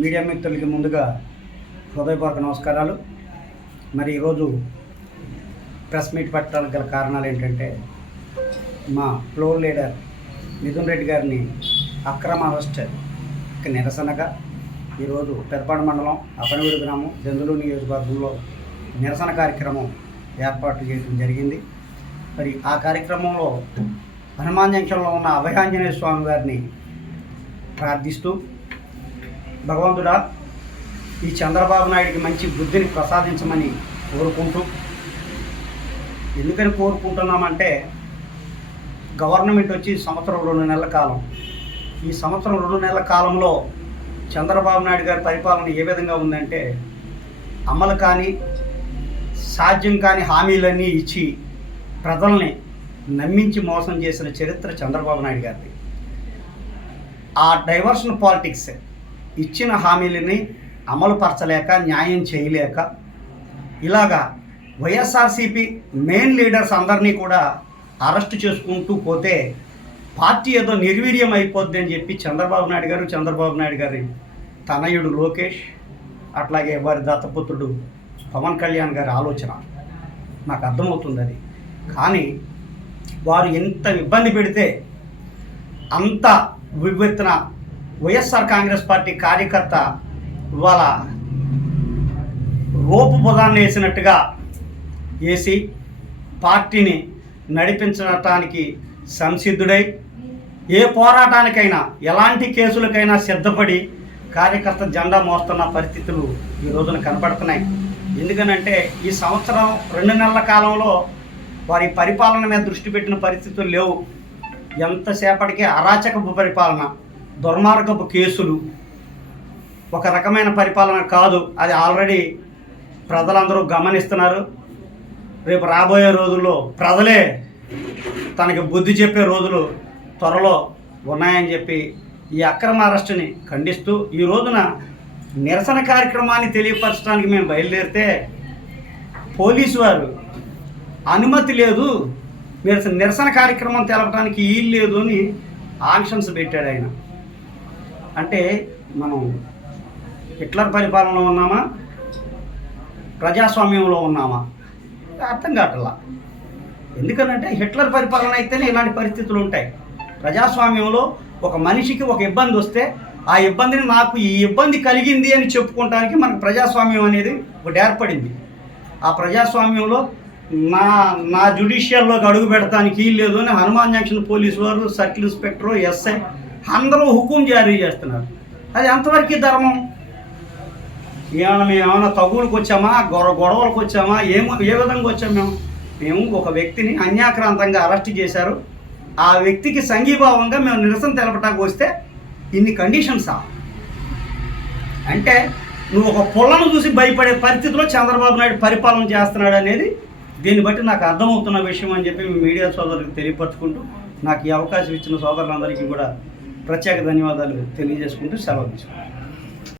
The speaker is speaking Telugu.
మీడియా మిత్రులకి ముందుగా హృదయపూర్వక నమస్కారాలు. మరి ఈరోజు ప్రెస్ మీట్ పెట్టడానికి గల కారణాలు ఏంటంటే, మా ఫ్లోర్ లీడర్ మిథున్ రెడ్డి గారిని అక్రమ అరెస్ట్కి నిరసనగా ఈరోజు పెదపాడు మండలం అపనవీడు గ్రామం జందులూరు నియోజకవర్గంలో నిరసన కార్యక్రమం ఏర్పాటు చేయడం జరిగింది. మరి ఆ కార్యక్రమంలో హనుమాన్ జంక్షన్లో ఉన్న అభయాంజనేయ స్వామి గారిని ప్రార్థిస్తూ, భగవంతుడా ఈ చంద్రబాబు నాయుడికి మంచి బుద్ధిని ప్రసాదించమని కోరుకుంటూ, ఎందుకని కోరుకుంటున్నామంటే, గవర్నమెంట్ వచ్చి సంవత్సరం 2 నెలల కాలం. ఈ సంవత్సరం 2 నెలల కాలంలో చంద్రబాబు నాయుడు గారి పరిపాలన ఏ విధంగా ఉందంటే, అమలు కాని సాధ్యం కాని హామీలన్నీ ఇచ్చి ప్రజల్ని నమ్మించి మోసం చేసిన చరిత్ర చంద్రబాబు నాయుడు గారిది. ఆ డైవర్షన్ పాలిటిక్స్, ఇచ్చిన హామీలని అమలుపరచలేక, న్యాయం చేయలేక, ఇలాగా వైఎస్ఆర్సీపీ మెయిన్ లీడర్స్ అందరినీ కూడా అరెస్ట్ చేసుకుంటూ పోతే పార్టీ ఏదో నిర్వీర్యం అయిపోద్ది అని చెప్పి చంద్రబాబు నాయుడు గారి తనయుడు లోకేష్, అట్లాగే వారి దత్తపుత్రుడు పవన్ కళ్యాణ్ గారి ఆలోచన నాకు అర్థమవుతుంది. అది కానీ వారు ఎంత ఇబ్బంది పెడితే అంత వివెత్తున వైఎస్ఆర్ కాంగ్రెస్ పార్టీ కార్యకర్త ఇవాళ రోపు బుధాన్ని వేసినట్టుగా వేసి పార్టీని నడిపించడానికి సంసిద్ధుడై, ఏ పోరాటానికైనా ఎలాంటి కేసులకైనా సిద్ధపడి కార్యకర్త జెండా మోస్తున్న పరిస్థితులు ఈ రోజున కనపడుతున్నాయి. ఎందుకనంటే ఈ సంవత్సరం 2 నెలల కాలంలో వారి పరిపాలన మీద దృష్టి పెట్టిన పరిస్థితులు లేవు. ఎంతసేపటికి అరాచకపు పరిపాలన, దుర్మార్గపు కేసులు, ఒక రకమైన పరిపాలన కాదు. అది ఆల్రెడీ ప్రజలందరూ గమనిస్తున్నారు. రేపు రాబోయే రోజుల్లో ప్రజలే తనకి బుద్ధి చెప్పే రోజులు త్వరలో ఉన్నాయని చెప్పి ఈ అక్రమ అరెస్టుని ఖండిస్తూ ఈ రోజున నిరసన కార్యక్రమాన్ని తెలియపరచడానికి మేము బయలుదేరితే పోలీసు వారు అనుమతి లేదు, మీరు నిరసన కార్యక్రమం తెలపడానికి వీలు లేదు అని ఆంక్షన్స్ పెట్టాడు ఆయన. అంటే మనం హిట్లర్ పరిపాలనలో ఉన్నామా, ప్రజాస్వామ్యంలో ఉన్నామా అర్థం కావట్లా. ఎందుకనంటే హిట్లర్ పరిపాలన అయితేనే ఇలాంటి పరిస్థితులు ఉంటాయి. ప్రజాస్వామ్యంలో ఒక మనిషికి ఒక ఇబ్బంది వస్తే ఆ ఇబ్బందిని నాకు ఈ ఇబ్బంది కలిగింది అని చెప్పుకోవడానికి మనకు ప్రజాస్వామ్యం అనేది ఒకటి ఏర్పడింది. ఆ ప్రజాస్వామ్యంలో నా జ్యుడిషియల్లోకి అడుగు పెడతానికి లేదు అని హనుమాన్ జంక్షన్ పోలీసు వారు, సర్కిల్ ఇన్స్పెక్టర్, ఎస్ఐ అందరూ హుకుం జారీ చేస్తున్నారు. అది ఎంతవరకు ధర్మం? మేమేమైనా తగులకు వచ్చామా, గొడవలకు వచ్చామా, ఏ విధంగా వచ్చాము? మేము ఒక వ్యక్తిని అన్యాక్రాంతంగా అరెస్ట్ చేశారు, ఆ వ్యక్తికి సంఘీభావంగా మేము నిరసన తెలపటానికి వస్తే ఇన్ని కండిషన్సా? అంటే నువ్వు ఒక పొలను చూసి భయపడే పరిస్థితిలో చంద్రబాబు నాయుడు పరిపాలన చేస్తున్నాడు అనేది దీన్ని బట్టి నాకు అర్థమవుతున్న విషయం అని చెప్పి మీడియా సోదరులకు తెలియపరచుకుంటూ, నాకు ఈ అవకాశం ఇచ్చిన సోదరులందరికీ కూడా ప్రత్యేక ధన్యవాదాలు తెలియజేసుకుంటూ సెలవు తీసుకుంటాను.